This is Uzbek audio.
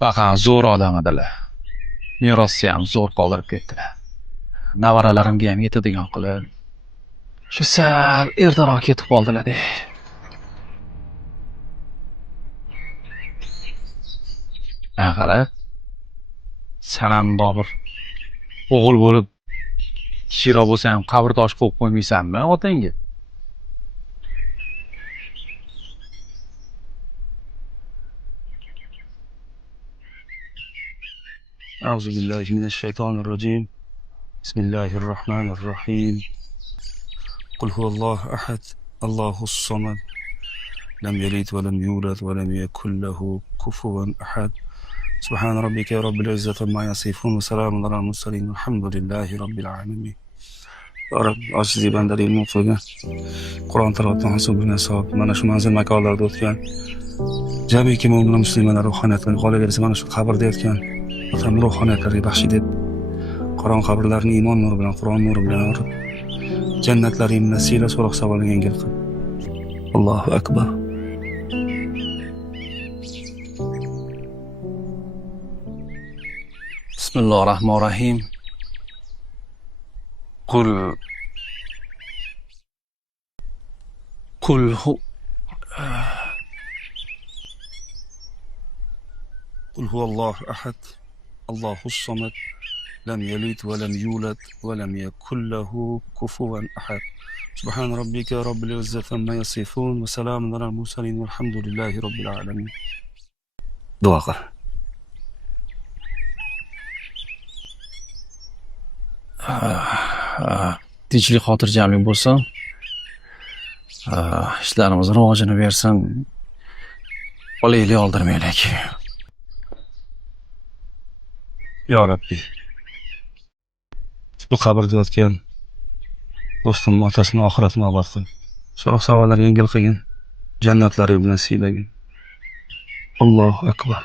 Faqat zo'r odam edilar. Merosni ham zo'r qoldirib ketdilar. Nevaralarimga ham yetadigan qilib, shu sal ertaroq ketib qoldilar-da. Qara, san ham Bobur o'g'il bo'lib, kishiro bo'lsa ham qabrtosh qo'yib qo'ymaysanmi otangga? أعوذ بالله من الشيطان الرجيم بسم الله الرحمن الرحيم قل هو الله أحد الله الصمد لم يلد ولم يولد ولم يكن له كفوا أحد سبحان ربك رب العزة عما يصفون وسلام على المرسلين والحمد لله رب العالمين. Ya Rabbi, ojiz bandalaring muvaffaqiyat. Qur'on tilovatdan hasil bo'lgan savob mana shu manzil makonlarda o'tgan jamiki mo'min musulmonlar ruhoniyatlariga qolaversa mana shu qabrda yotgan otam ruhoniyatlariga baxsh deb Qur'on qabrlarini iymon nuri bilan Qur'on nuri bilan yorib jannatlaring nasila so'roq savoliga yengil qil. Allohu akbar. Bismillahirrahmanirrahim. قل هو الله أحد الله الصمد لم يلد ولم يولد ولم يكن له كفوا أحد سبحان ربك رب العزة عما يصفون وسلام على المرسلين والحمد لله رب العالمين. دعاء tinchlik xotirjamlik bo'lsin. Ishlarimiz rivojini bersin. Olaylik oldirmaylik. Ya Rabbi, bu qabrda yotgan do'stim otasini oxiratini obod qil. So'roq savollarga yengil qilgin. Jannatlari bilan siylagin. Allohu akbar.